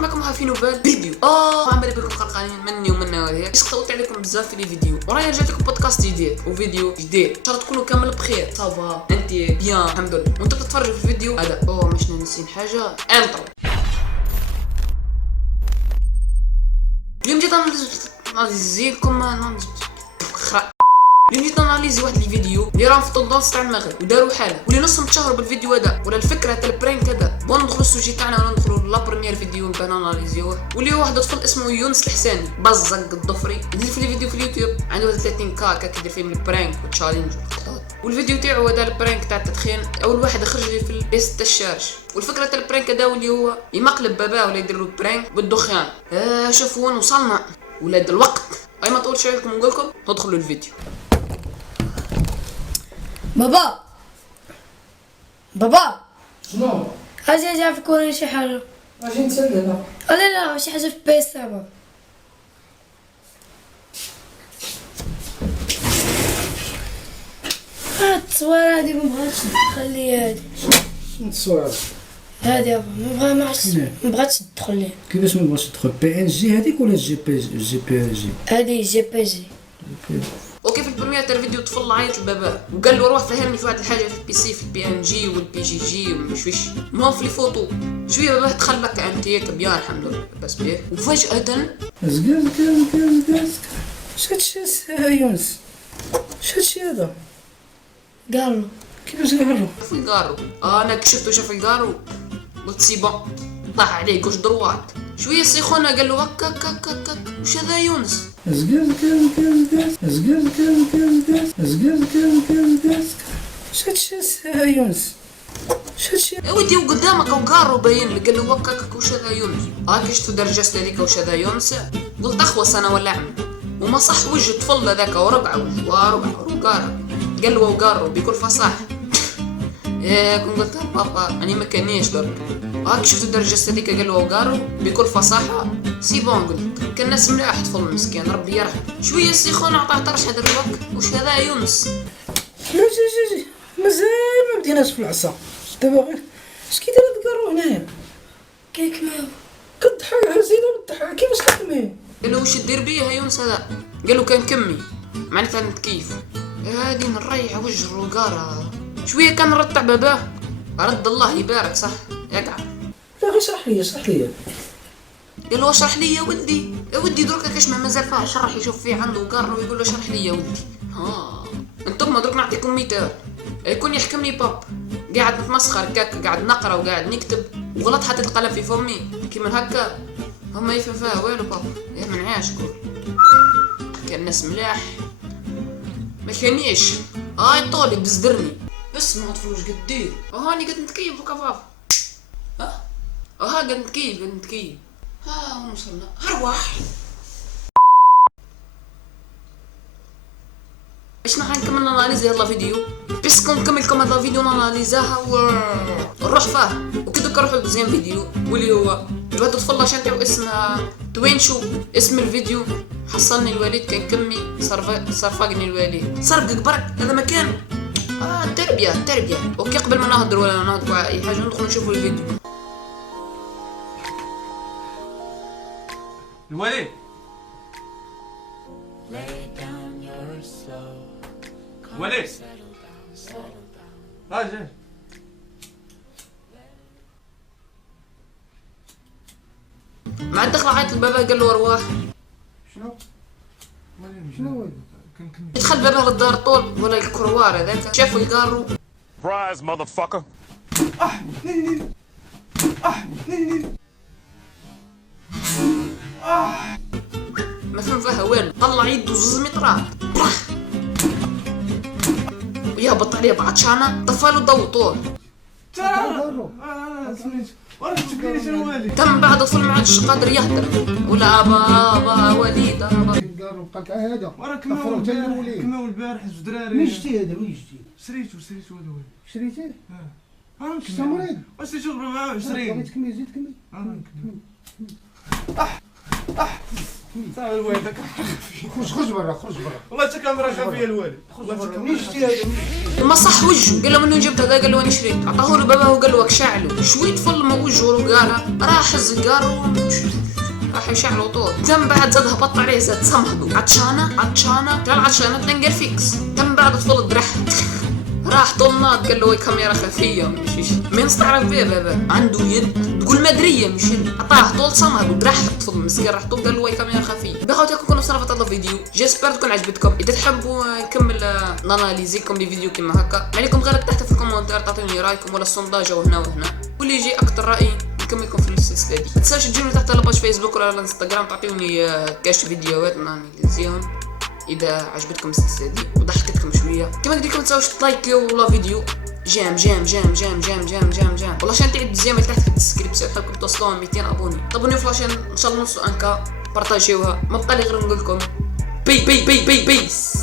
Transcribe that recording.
نكون معكم في نوفال فيديو. عمالي بكم خلقانين مني ومنا وهي باش خطوت عليكم بزاف في لي فيديو، ورايا رجعت لكم بودكاست جديد وفيديو جديد. ان شاء الله تكونوا كامل بخير. صافا انت بيان الحمد لله. وانتم تتفرجوا في الفيديو هذا مش ناسين حاجه. انطرو اليوم جيت ناناليزيكم اليوم جيت ناناليزي واحد الفيديو اللي راهم في طوندونس تاع المغرب وداروا حاله واللي نصهم تشهروا بالفيديو هذا ولا الفكره تاع البرانك هذا. بون ندخلوا السوجي تاعنا ولا ندخلوا لا بريمير فيديو نبدا ناناليزيوه، واللي هو واحد طفل اسمه يونس الحساني بزق الضفري يدير في الفيديو في اليوتيوب عنده 30 كا كيدير فيه البرانك والتشالنج والخطط. والفيديو تاعو هذا البرانك تاع التدخين اول واحد خرج لي في البيست الشارج. والفكره تاع البرانك هذا اللي هو يمقلب باباه ولا يدير له برانك بالدخان. شوفوا وين وصلنا ولاد الوقت. اي ما طولش عليكم نقول لكم ندخلوا الفيديو. بابا شنو؟ اجي عفكوني شي حاجه. اجي نتسلى. لا شي حاجه في البيس بابا. هاد التصويره هادي مبغاتش تخلي هادي. شنو التصوير؟ هادي بابا مبغاتش تدخل لي. كيفاش ما بغاش تدخل بي ان جي هذيك ولا جي بي جي؟ هادي جي بي جي. اوكي في البريمير تاع الفيديو طفل عيط لباباه وقال له روح فهمني في واحد الحاجه في البي سي في البي ان جي والبي جي جي ومش المهم في الفوتو شويه باباه تخلك انتيك بيان الحمد لله بس بيه. وفجاه زقاز شاتشي يونس شاتشي هذا قالوا كيفاش قالوا في قارو. انا كشفتو شاف القارو قلت سي بون طاح عليه كوش دروات شويه سيخونه قال له هكا وش هذا يونس شاتشي يونس شاتشي يا ودي وقدامك وقارو باين لك قال له وكاك وش هذا يونس. كشفتو درجات هذيك وش هذا يونس. قلت اخوص انا ولا عم وما صح وجه الطفل هذاك وربع وقارو قال له وقارو بكل فصاحه. كنت قلت بابا اني ما كانيش درك. شفتو درجة هذيك قال له وقارو بكل فصاحة سي بون. قلت كان ناس ملاح طفل مسكين ربي يرحم. شوية السيخون عطاه طرش هذا الوك وش هذا يونس. جي مازال ما بديناش في العصا دابا غير اش كيدير هاد القارو هنايا كيك ماو كضحك زينه بالضحك كيفاش تخمي. قال له وش دير بيه يا يونس هذا. قال له كان كمي معناتها نتكيف هادي نريح وجه الوقارة. شويه كان رتع باباه رد الله يبارك صح يقع. لا غير شرح لي قال له اشرح لي يا ودي دركا كاش ما مازال فيها شرح يشوف فيه عنده وقارن ويقول له اشرح لي يا ودي. انتم درك نعطيكم مثال يكون يحكمني باب قاعد نتمسخر كاك قاعد نقرا وقاعد نكتب وغلط حطيت القلم في فمي كيما هكا هما يفهم فيها والو باب يا منعاش قول كان ناس ملاح ما كانيش طولي بزدرني اسمع تفلوش قد دير هاني قد نتكيف وكفاف قد نتكيف وين وصلنا ارواح. باش نكمل ناناليزي هذا الفيديو بس نكمل لكم هذا الفيديو ناناليزاها ونروح فيه وكي دوكا نروحو لدوزيام فيديو واللي هو هذا الطفل لاشين تاعو اسمها توينشو. اسم الفيديو حصلني الوالد كان كمي صرفقني الوالد صرفق برك هذا مكان التربيه. اوكي قبل ما نهضر ولا نهضر على اي حاجه ندخل نشوفوا الفيديو. الوليد وليد جاي مع الدخل عيط لبابا قال له ارواح. شنو يدخل بابا للدار طول ولا الكروار هذاك شافوا يقاروا Surprise, motherfucker. ما فهم فيها والو. طلع يده 2 مترات ويهبط عليه بعطشانه طفالو ضو طول. تم بعد الطفل ما عادش قادر يهدر ولا ابا وليد قالوا بقى هذا وراك كما البارح زوج دراري. وين شتي هذا وين شتي؟ شريتو هذا هو. شريتيه؟ شتا مريض؟ واش تشرب معاه 20؟ زيد كمي صافي الوالد خرج برا خرج برا والله حتى كاميرا خفيه الوالد والله حتى كاميرا منين شتي هذا ما صح وجهه، قال له منين جبت هذا؟ قال له انا شريت. عطاه له باباه وقال له شعله شوي تفلم وجهه وقالها راح الزقار راح يشعله طول. تم بعد زاد هبط عليه زاد صمهدو عطشانه قال عطشانه تنقر فيكس. تم بعد طفل درح راح طلنات قال له وي كاميرا خفيه مش مين استعرف بيه بابا عنده يد تقول مدريه مش يد. عطاه طول صمهدو درح طفل مسكين راح طول قال له وي كاميرا خفيه. بخاطركم كنا صرفت هذا الفيديو جيسبر تكون عجبتكم. اذا تحبوا نكمل ناناليزيكم لفيديو كيما هكا ما عليكم غير تحت في الكومنتات تعطوني رايكم ولا السونداج وهنا واللي يجي اكثر راي نكملكم في السلسله دي. ما تنساوش تجوني تحت على باج فيسبوك ولا على الانستغرام تعطيوني كاش فيديوهات ناناليزيهم اذا عجبتكم السلسله دي وضحكتكم شويه. كما قلت لكم ما تنساوش تلايكيو والله فيديو جام جام جام جام جام جام جام جام والله عشان تعيد بزيام تحت في الديسكريبسيون حابكم توصلون 200 ابوني. طبوني فلاشين ان شاء الله نوصلوا انكا بارطاجيوها. ما بقى لي غير نقول لكم بي بي بي بي بيس.